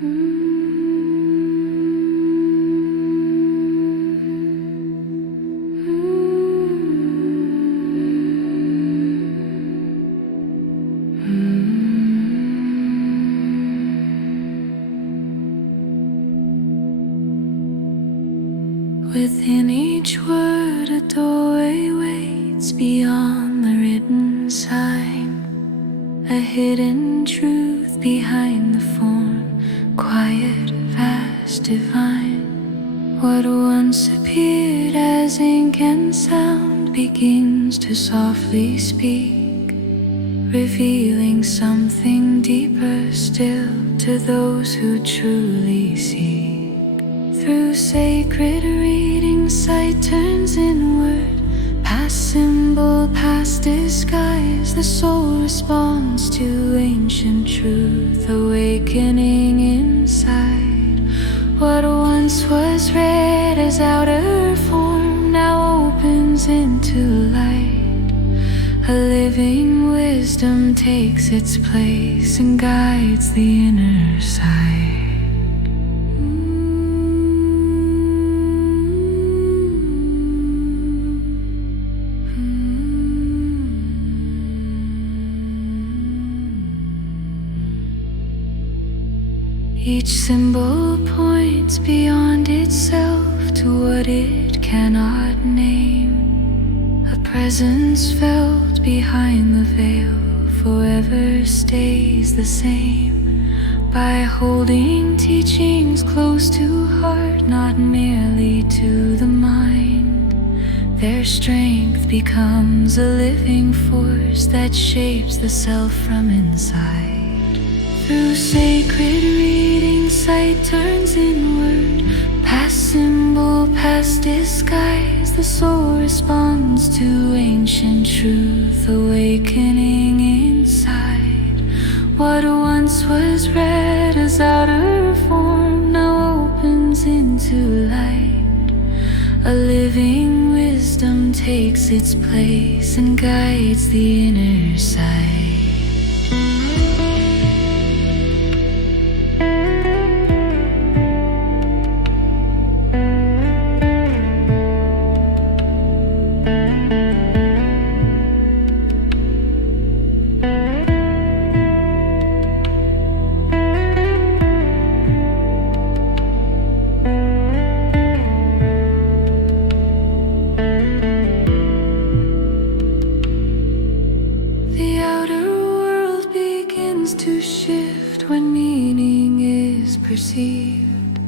Within each word a doorway waits beyond the written sign, a hidden truth behind the form, quiet, vast, divine. What once appeared as ink and sound begins to softly speak, revealing something deeper still to those who truly seek. Through sacred reading, sight turns inward, past symbol, past disguise. The soul responds to ancient truth, awakening inside. What once was read as outer form now opens into light. A living wisdom takes its place and guides the inner sight. Each symbol points beyond itself to what it cannot name. A presence felt behind the veil forever stays the same. By holding teachings close to heart, not merely to the mind, their strength becomes a living force that shapes the self from inside. Through sacred reading, sight turns inward, past symbol, past disguise. The soul responds to ancient truth, awakening inside. What once was read as outer form now opens into light. A living wisdom takes its place and guides the inner sight. To shift when meaning is perceived.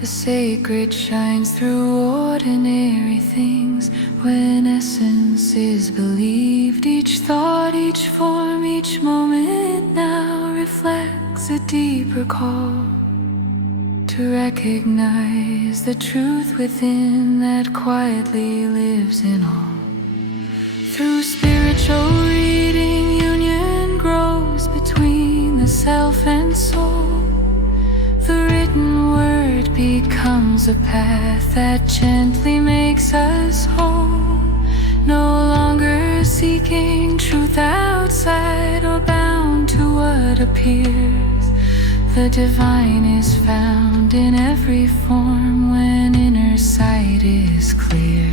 The sacred shines through ordinary things when essence is believed. Each thought, each form, each moment now reflects a deeper call to recognize the truth within that quietly lives in all. Through spiritual reading, union grows between the self and soul. The written word becomes a path that gently makes us whole. No longer seeking truth outside or bound to what appears. The divine is found in every form when inner sight is clear.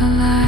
Alive.